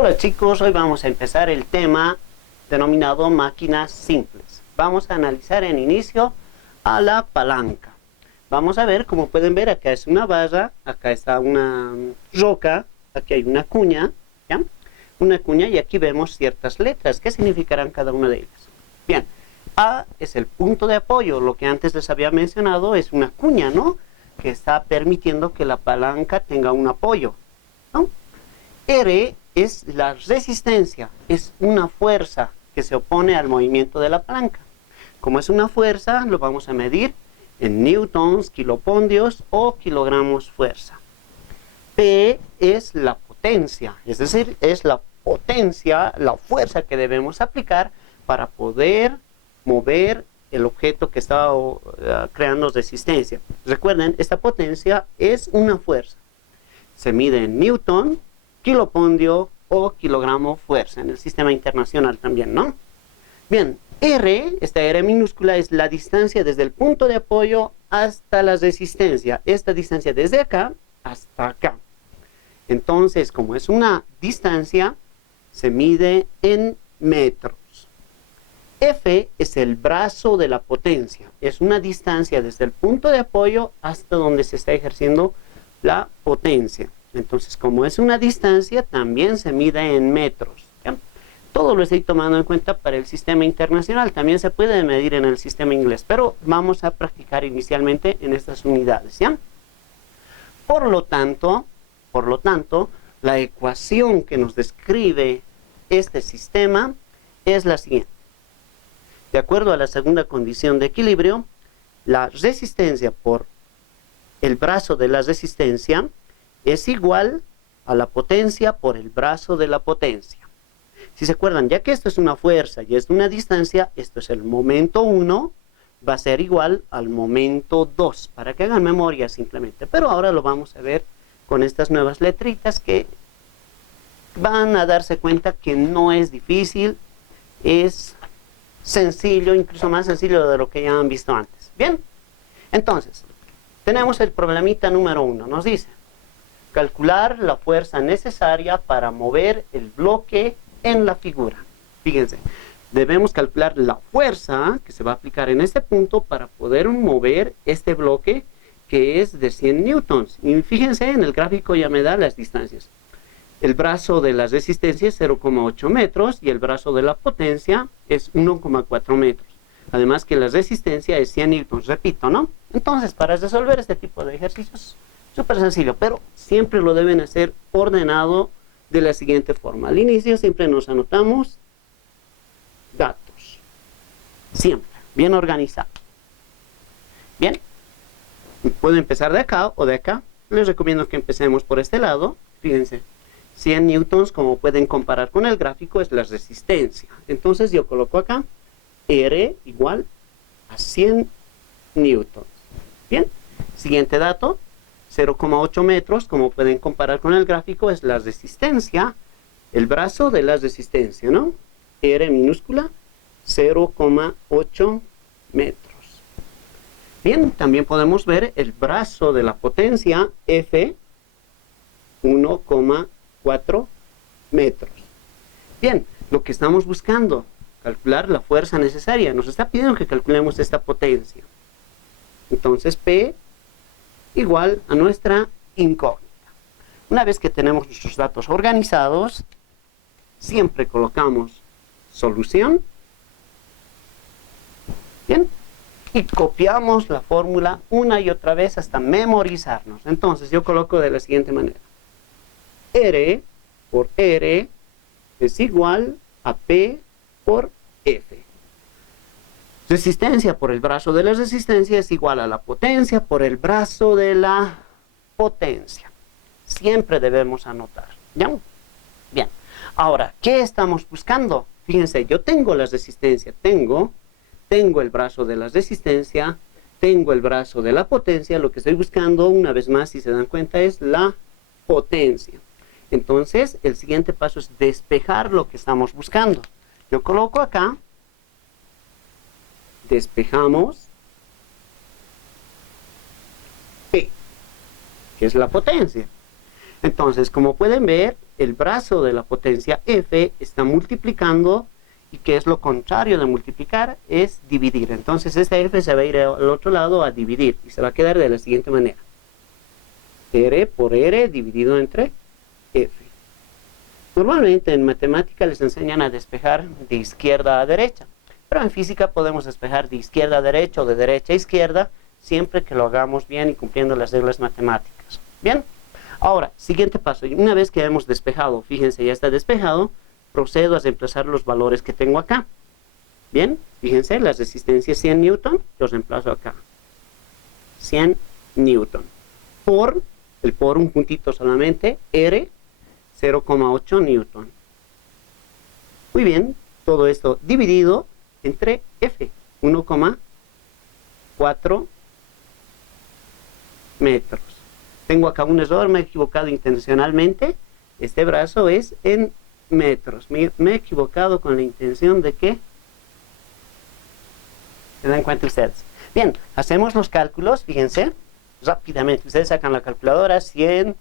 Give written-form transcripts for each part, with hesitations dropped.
Hola chicos, hoy vamos a empezar el tema denominado máquinas simples. Vamos a analizar en inicio a la palanca. Vamos a ver, como pueden ver, acá es una barra, acá está una roca, aquí hay una cuña, ¿ya? Una cuña, y aquí vemos ciertas letras. ¿Qué significarán cada una de ellas? Bien, A es el punto de apoyo, lo que antes les había mencionado es una cuña, ¿no? Que está permitiendo que la palanca tenga un apoyo, ¿no? R es la resistencia, es una fuerza que se opone al movimiento de la palanca. Como es una fuerza, lo vamos a medir en newtons, kilopondios o kilogramos fuerza. P es la potencia, es decir, es la potencia, la fuerza que debemos aplicar para poder mover el objeto que está creando resistencia. Recuerden, esta potencia es una fuerza. Se mide en newton, kilopondio o kilogramo fuerza, en el sistema internacional también, ¿no? Bien, R, esta R minúscula, es la distancia desde el punto de apoyo hasta la resistencia. Esta distancia desde acá hasta acá. Entonces, como es una distancia, se mide en metros. F es el brazo de la potencia. Es una distancia desde el punto de apoyo hasta donde se está ejerciendo la potencia. Entonces, como es una distancia, también se mide en metros, ¿ya? Todo lo estoy tomando en cuenta para el sistema internacional. También se puede medir en el sistema inglés, pero vamos a practicar inicialmente en estas unidades, ¿ya? Por lo tanto, la ecuación que nos describe este sistema es la siguiente. De acuerdo a la segunda condición de equilibrio, la resistencia por el brazo de la resistencia es igual a la potencia por el brazo de la potencia. Si se acuerdan, ya que esto es una fuerza y es una distancia, esto es el momento 1, va a ser igual al momento 2, para que hagan memoria simplemente. Pero ahora lo vamos a ver con estas nuevas letritas que van a darse cuenta que no es difícil, es sencillo, incluso más sencillo de lo que ya han visto antes. Bien, entonces, tenemos el problemita número 1, nos dice calcular la fuerza necesaria para mover el bloque en la figura. Fíjense, debemos calcular la fuerza que se va a aplicar en este punto para poder mover este bloque que es de 100 newtons. Y fíjense, en el gráfico ya me da las distancias. El brazo de la resistencia es 0,8 metros y el brazo de la potencia es 1,4 metros. Además que la resistencia es 100 newtons, repito, ¿no? Entonces, para resolver este tipo de ejercicios, súper sencillo, pero siempre lo deben hacer ordenado de la siguiente forma. Al inicio siempre nos anotamos datos. Siempre, bien organizado. Bien, puedo empezar de acá o de acá. Les recomiendo que empecemos por este lado. Fíjense, 100 newtons, como pueden comparar con el gráfico, es la resistencia. Entonces yo coloco acá R igual a 100 newtons. Bien, siguiente dato, 0,8 metros, como pueden comparar con el gráfico, es la resistencia, el brazo de la resistencia, ¿no? R minúscula, 0,8 metros. Bien, también podemos ver el brazo de la potencia, F, 1,4 metros. Bien, lo que estamos buscando, calcular la fuerza necesaria. Nos está pidiendo que calculemos esta potencia. Entonces, P igual a nuestra incógnita. Una vez que tenemos nuestros datos organizados, siempre colocamos solución. Bien. Y copiamos la fórmula una y otra vez hasta memorizarnos. Entonces, yo coloco de la siguiente manera. R por R es igual a P por F. Resistencia por el brazo de la resistencia es igual a la potencia por el brazo de la potencia. Siempre debemos anotar, ¿ya? Bien. Ahora, ¿qué estamos buscando? Fíjense, yo tengo la resistencia, tengo el brazo de la resistencia, tengo el brazo de la potencia. Lo que estoy buscando, una vez más, si se dan cuenta, es la potencia. Entonces, el siguiente paso es despejar lo que estamos buscando. Yo coloco acá, despejamos P, que es la potencia. Entonces, como pueden ver, el brazo de la potencia F está multiplicando, y que es lo contrario de multiplicar, es dividir. Entonces esta F se va a ir al otro lado a dividir, y se va a quedar de la siguiente manera. R por R dividido entre F. Normalmente en matemática les enseñan a despejar de izquierda a derecha, pero en física podemos despejar de izquierda a derecha o de derecha a izquierda, siempre que lo hagamos bien y cumpliendo las reglas matemáticas. Bien, ahora, siguiente paso. Una vez que hemos despejado, fíjense, ya está despejado, procedo a reemplazar los valores que tengo acá. Bien, fíjense, la resistencia es 100 newton, los reemplazo acá. 100 newton. Por un puntito solamente, R, 0,8 newton. Muy bien, todo esto dividido entre F, 1,4 metros. Tengo acá un error, me he equivocado intencionalmente. Este brazo es en metros. Me he equivocado con la intención de que se dan cuenta ustedes. Bien, hacemos los cálculos, fíjense, rápidamente. Ustedes sacan la calculadora, 100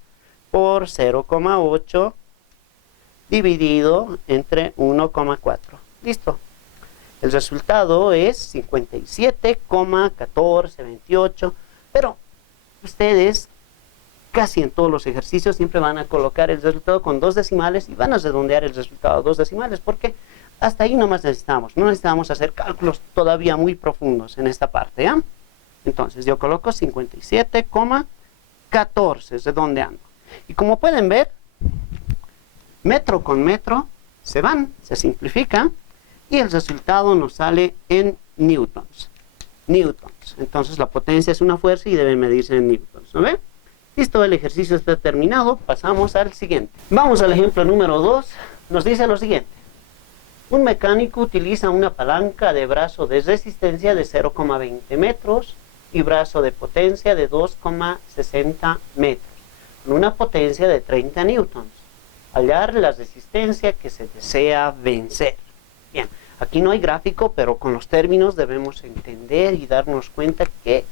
por 0,8 dividido entre 1,4. Listo. El resultado es 57,1428, pero ustedes casi en todos los ejercicios siempre van a colocar el resultado con 2 decimales y van a redondear el resultado a 2 decimales, porque hasta ahí nomás necesitamos. No necesitamos hacer cálculos todavía muy profundos en esta parte, ¿ya? Entonces yo coloco 57,14 redondeando. Y como pueden ver, metro con metro se van, se simplifica, y el resultado nos sale en newtons. Entonces la potencia es una fuerza y debe medirse en newtons, ¿no ve? Listo, el ejercicio está terminado, pasamos al siguiente. Vamos al ejemplo número 2, nos dice lo siguiente. Un mecánico utiliza una palanca de brazo de resistencia de 0,20 metros y brazo de potencia de 2,60 metros, con una potencia de 30 newtons. Hallar la resistencia que se desea vencer. Bien, aquí no hay gráfico, pero con los términos debemos entender y darnos cuenta que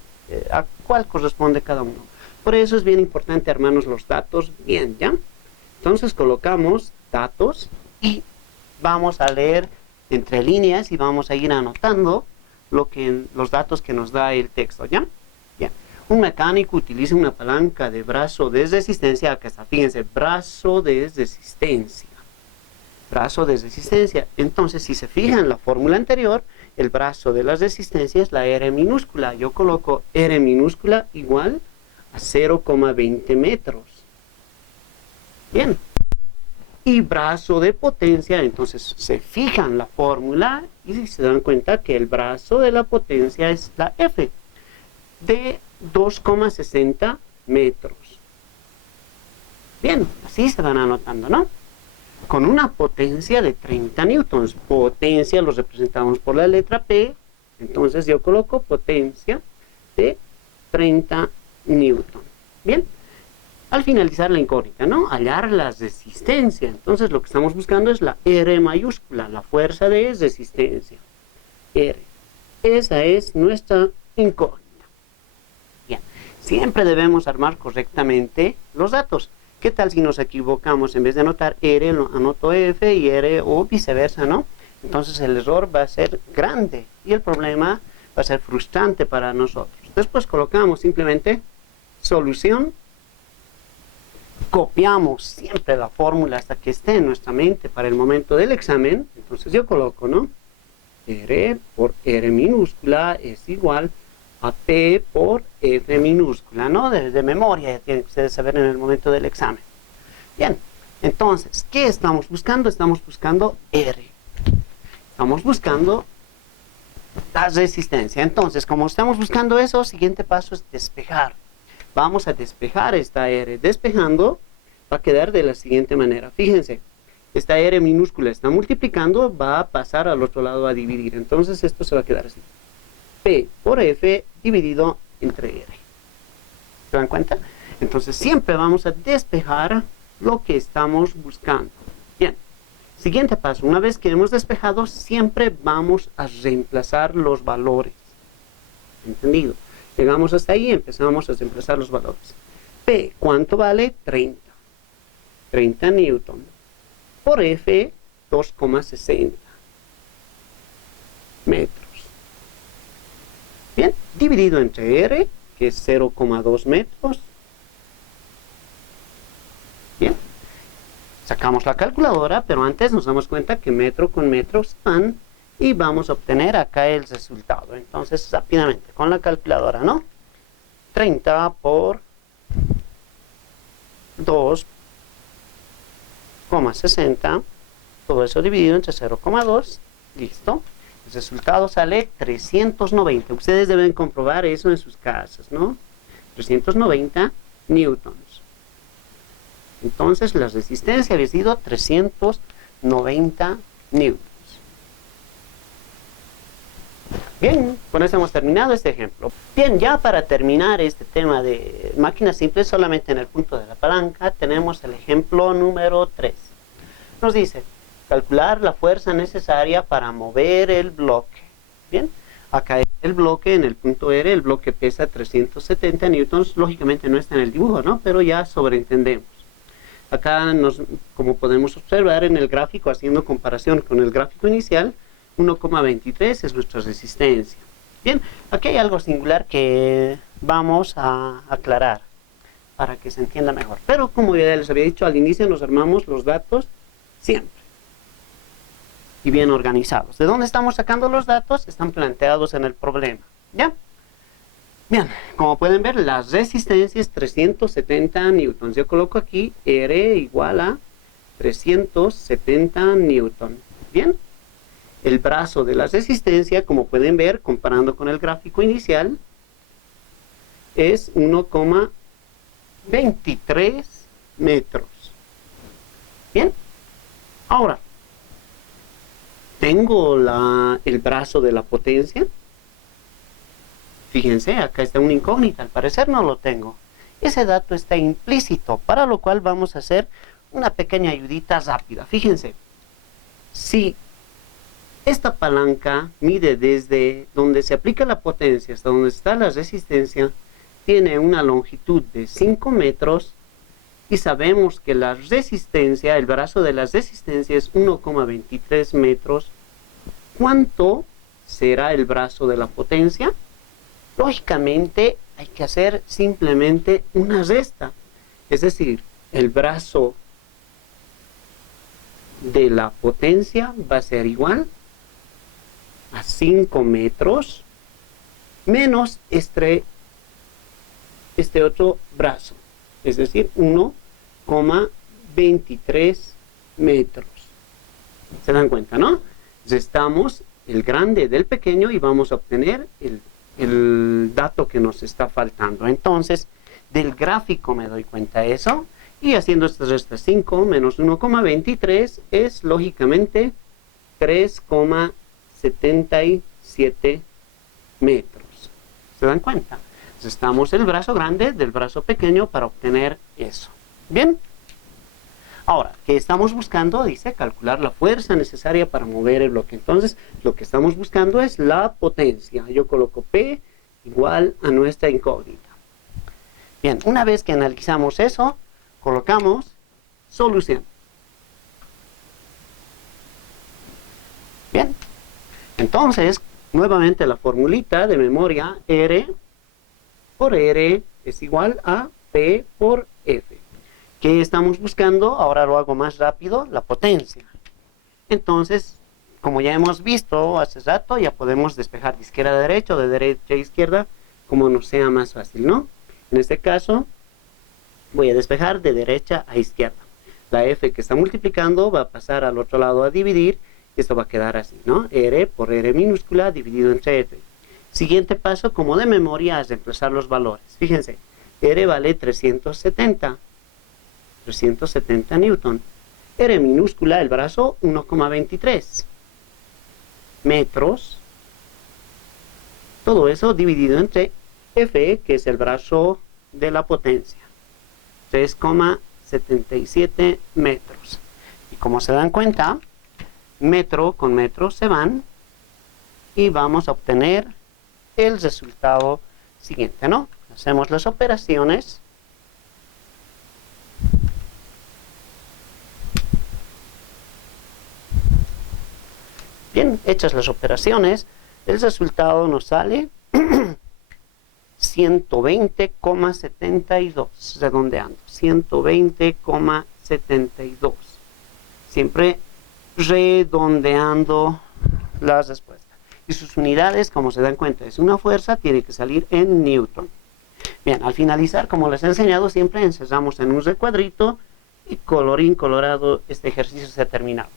a cuál corresponde cada uno. Por eso es bien importante armarnos los datos bien, ¿ya? Entonces colocamos datos y vamos a leer entre líneas y vamos a ir anotando los datos que nos da el texto, ¿ya? Bien. Un mecánico utiliza una palanca de brazo de resistencia, acá está, fíjense, brazo de resistencia. Brazo de resistencia. Entonces, si se fijan en la fórmula anterior, el brazo de la resistencia es la R minúscula. Yo coloco R minúscula igual a 0,20 metros. Bien. Y brazo de potencia, entonces se fijan la fórmula y se dan cuenta que el brazo de la potencia es la F de 2,60 metros. Bien, así se van anotando, ¿no? Con una potencia de 30 newtons. Potencia lo representamos por la letra P. Entonces yo coloco potencia de 30 newtons. Bien. Al finalizar la incógnita, ¿no? Hallar la resistencia. Entonces lo que estamos buscando es la R mayúscula, la fuerza de resistencia. R. Esa es nuestra incógnita. Bien. Siempre debemos armar correctamente los datos. ¿Qué tal si nos equivocamos? En vez de anotar R, anoto F y R o viceversa, ¿no? Entonces el error va a ser grande y el problema va a ser frustrante para nosotros. Después colocamos simplemente solución. Copiamos siempre la fórmula hasta que esté en nuestra mente para el momento del examen. Entonces yo coloco, ¿no? R por R minúscula es igual a P por F minúscula, ¿no? De memoria ya tienen que ustedes saber en el momento del examen. Bien, entonces, ¿qué estamos buscando? Estamos buscando R. Estamos buscando la resistencia. Entonces, como estamos buscando eso, el siguiente paso es despejar. Vamos a despejar esta R. Despejando va a quedar de la siguiente manera. Fíjense, esta R minúscula está multiplicando, va a pasar al otro lado a dividir. Entonces esto se va a quedar así. P por F dividido entre R. ¿Se dan cuenta? Entonces siempre vamos a despejar lo que estamos buscando. Bien. Siguiente paso. Una vez que hemos despejado, siempre vamos a reemplazar los valores. ¿Entendido? Llegamos hasta ahí y empezamos a reemplazar los valores. P, ¿cuánto vale? 30. 30 newton, por F, 2,60 metros. Bien, dividido entre R, que es 0,2 metros. Bien, sacamos la calculadora, pero antes nos damos cuenta que metro con metro van y vamos a obtener acá el resultado. Entonces, rápidamente, con la calculadora, ¿no? 30 por 2,60, todo eso dividido entre 0,2, listo. El resultado sale 390. Ustedes deben comprobar eso en sus casas, ¿no? 390 newtons. Entonces la resistencia había sido 390 newtons. Bien, con eso hemos terminado este ejemplo. Bien, ya para terminar este tema de máquinas simples, solamente en el punto de la palanca, tenemos el ejemplo número 3. Nos dice, calcular la fuerza necesaria para mover el bloque. Bien, acá el bloque en el punto R, el bloque pesa 370 newtons, lógicamente no está en el dibujo, ¿no? Pero ya sobreentendemos. Acá, como podemos observar en el gráfico, haciendo comparación con el gráfico inicial, 1,23 es nuestra resistencia. Bien, aquí hay algo singular que vamos a aclarar para que se entienda mejor. Pero como ya les había dicho al inicio, nos armamos los datos siempre y bien organizados. ¿De dónde estamos sacando los datos? Están planteados en el problema. ¿Ya? Bien, como pueden ver, la resistencia es 370 newtons. Yo coloco aquí R igual a 370 newtons. Bien. El brazo de la resistencia, como pueden ver, comparando con el gráfico inicial, es 1,23 metros. Bien. Ahora, tengo el brazo de la potencia. Fíjense, acá está una incógnita, al parecer no lo tengo. Ese dato está implícito, para lo cual vamos a hacer una pequeña ayudita rápida. Fíjense, si esta palanca mide desde donde se aplica la potencia hasta donde está la resistencia, tiene una longitud de 5 metros, y sabemos que la resistencia, el brazo de la resistencia es 1,23 metros. ¿Cuánto será el brazo de la potencia? Lógicamente hay que hacer simplemente una resta, es decir, el brazo de la potencia va a ser igual a 5 metros menos este otro brazo, es decir, 1,23 metros. ¿Se dan cuenta, no? Restamos el grande del pequeño y vamos a obtener el dato que nos está faltando. Entonces, del gráfico me doy cuenta de eso, y haciendo esta resta, 5 menos 1,23 es lógicamente 3,77 metros. ¿Se dan cuenta? Restamos el brazo grande del brazo pequeño para obtener eso. Bien. Ahora, ¿qué estamos buscando? Dice calcular la fuerza necesaria para mover el bloque. Entonces, lo que estamos buscando es la potencia. Yo coloco P igual a nuestra incógnita. Bien, una vez que analizamos eso, colocamos solución. Bien. Entonces, nuevamente la formulita de memoria, R por R es igual a P por F. ¿Qué estamos buscando? Ahora lo hago más rápido, la potencia. Entonces, como ya hemos visto hace rato, ya podemos despejar de izquierda a derecha o de derecha a izquierda, como nos sea más fácil, ¿no? En este caso, voy a despejar de derecha a izquierda. La F que está multiplicando va a pasar al otro lado a dividir, y esto va a quedar así, ¿no? R por R minúscula dividido entre F. Siguiente paso, como de memoria, es reemplazar los valores. Fíjense, R vale 370 newton. R minúscula, el brazo, 1,23 metros. Todo eso dividido entre F, que es el brazo de la potencia, 3,77 metros. Y como se dan cuenta, metro con metro se van y vamos a obtener el resultado siguiente, ¿no? Hacemos las operaciones. Bien, hechas las operaciones, el resultado nos sale 120,72, redondeando, 120,72. Siempre redondeando las respuestas. Y sus unidades, como se dan cuenta, es una fuerza, tiene que salir en Newton. Bien, al finalizar, como les he enseñado, siempre encerramos en un recuadrito y colorín colorado, este ejercicio se ha terminado.